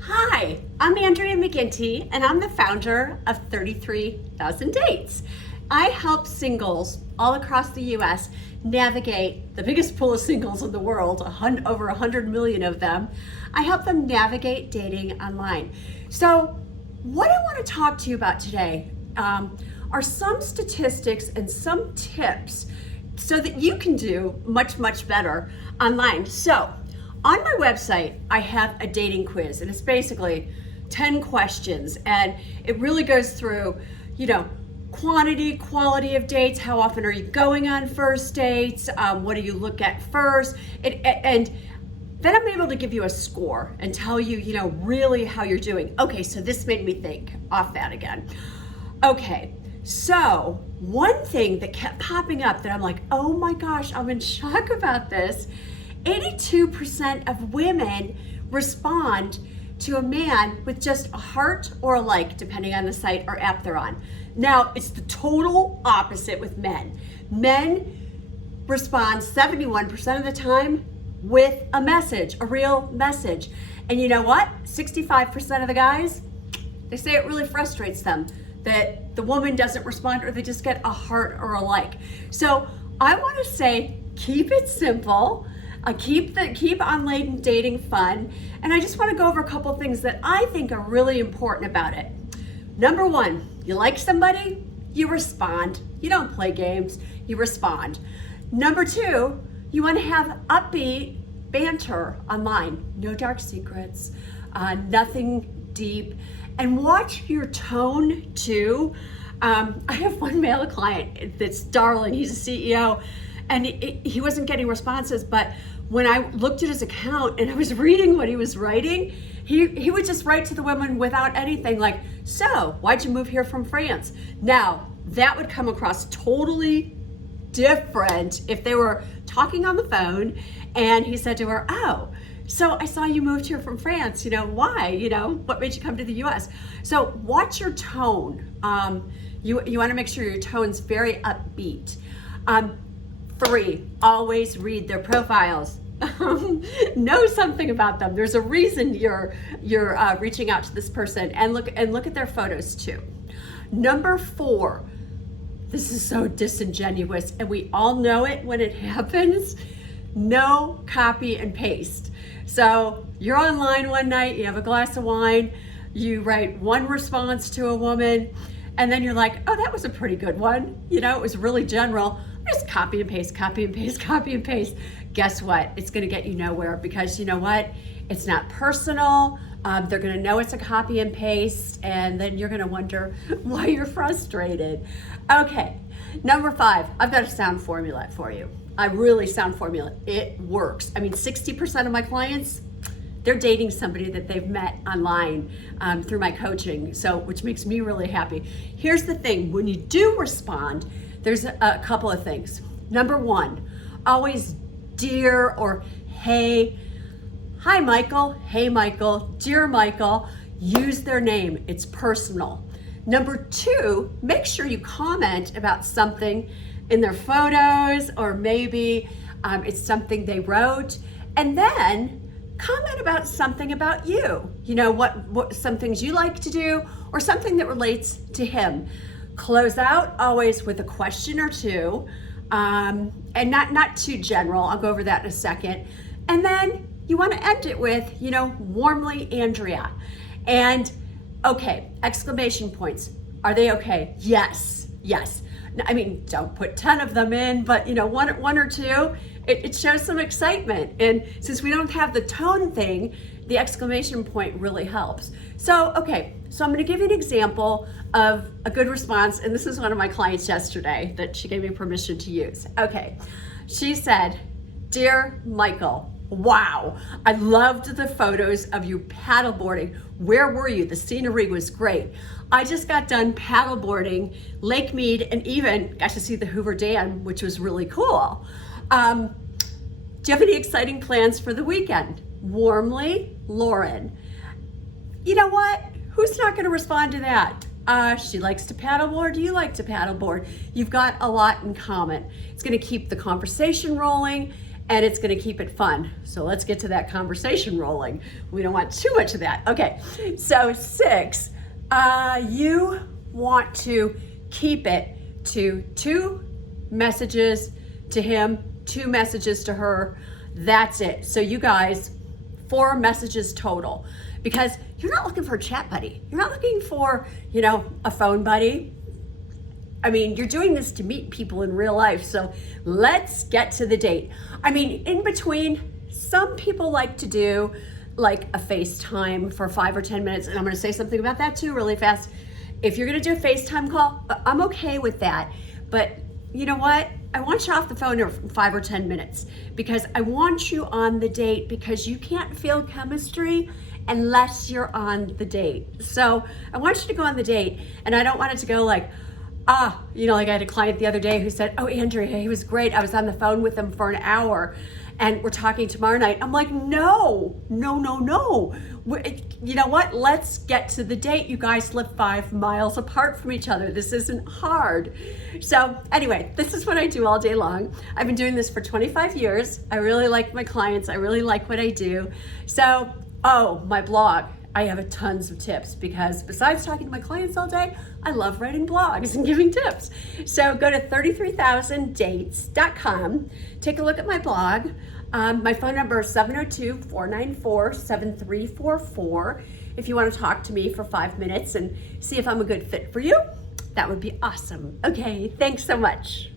Hi, I'm Andrea McGinty, and I'm the founder of 33,000 Dates. I help singles all across the U.S. navigate the biggest pool of singles in the world, over 100 million of them. I help them navigate dating online. So what I want to talk to you about today are some statistics and some tips so that you can do much, much better online. So on my website, I have a dating quiz, and it's basically 10 questions, and it really goes through, quantity, quality of dates, how often are you going on first dates, what do you look at first, and then I'm able to give you a score and tell you, really how you're doing. Okay, so this made me think off that again. Okay, so one thing that kept popping up that I'm like, oh my gosh, I'm in shock about this. 82% of women respond to a man with just a heart or a like, depending on the site or app they're on. Now, it's the total opposite with men. Men respond 71% of the time with a message, a real message. And you know what? 65% of the guys, they say it really frustrates them that the woman doesn't respond or they just get a heart or a like. So I want to say, keep it simple. Keep online dating fun. And I just want to go over a couple things that I think are really important about it. Number one, you like somebody, you respond. You don't play games, you respond. Number two, you want to have upbeat banter online. No dark secrets, nothing deep. And watch your tone too. I have one male client that's darling, he's a CEO, and he wasn't getting responses, but when I looked at his account and I was reading what he was writing, he would just write to the woman without anything, like, so why'd you move here from France? Now, that would come across totally different if they were talking on the phone and he said to her, oh, so I saw you moved here from France, why? What made you come to the US? So watch your tone. You want to make sure your tone's very upbeat. 3, always read their profiles. Know something about them. There's a reason you're reaching out to this person, and look at their photos too. Number 4, this is so disingenuous, and we all know it when it happens. No copy and paste. So you're online one night, you have a glass of wine, you write one response to a woman, and then you're like, oh, that was a pretty good one. It was really general. Just copy and paste, copy and paste, copy and paste. Guess what? It's gonna get you nowhere, because you know what? It's not personal. They're gonna know it's a copy and paste, and then you're gonna wonder why you're frustrated. Okay, number 5, I've got a sound formula for you. Sound formula, it works. 60% of my clients, they're dating somebody that they've met online through my coaching, which makes me really happy. Here's the thing, when you do respond, there's a couple of things. Number 1, always dear or hey. Hi, Michael. Hey, Michael. Dear Michael. Use their name. It's personal. Number 2, make sure you comment about something in their photos, or maybe it's something they wrote, and then comment about something about you. What some things you like to do, or something that relates to him. Close out always with a question or two, and not too general. I'll go over that in a second. And then you want to end it with, warmly Andrea. And okay, exclamation points. Are they okay? Yes, yes. Don't put 10 of them in, but one or two, it shows some excitement. And since we don't have the tone thing, the exclamation point really helps. So I'm gonna give you an example of a good response, and this is one of my clients yesterday that she gave me permission to use. Okay, she said, dear Michael, wow, I loved the photos of you paddleboarding. Where were you? The scenery was great. I just got done paddleboarding Lake Mead and even got to see the Hoover Dam, which was really cool. Do you have any exciting plans for the weekend? Warmly, Lauren. You know what? Who's not gonna respond to that? She likes to paddleboard, you like to paddleboard. You've got a lot in common. It's gonna keep the conversation rolling, and it's going to keep it fun. So let's get to that conversation rolling. We don't want too much of that. Okay, so 6, you want to keep it to 2 messages to him, 2 messages to her. That's it. So you guys, 4 messages total, because you're not looking for a chat buddy. You're not looking for, a phone buddy. I mean, you're doing this to meet people in real life. So let's get to the date. I mean, in between, some people like to do like a FaceTime for 5 or 10 minutes. And I'm going to say something about that too really fast. If you're going to do a FaceTime call, I'm okay with that. But you know what? I want you off the phone for 5 or 10 minutes because I want you on the date, because you can't feel chemistry unless you're on the date. So I want you to go on the date, and I don't want it to go like, like I had a client the other day who said, oh, Andrea, he was great. I was on the phone with him for an hour and we're talking tomorrow night. I'm like, no. You know what? Let's get to the date. You guys live 5 miles apart from each other. This isn't hard. So anyway, this is what I do all day long. I've been doing this for 25 years. I really like my clients. I really like what I do. So, my blog. I have tons of tips, because besides talking to my clients all day, I love writing blogs and giving tips. So go to 33,000dates.com. Take a look at my blog. My phone number is 702-494-7344. If you want to talk to me for 5 minutes and see if I'm a good fit for you, that would be awesome. Okay, thanks so much.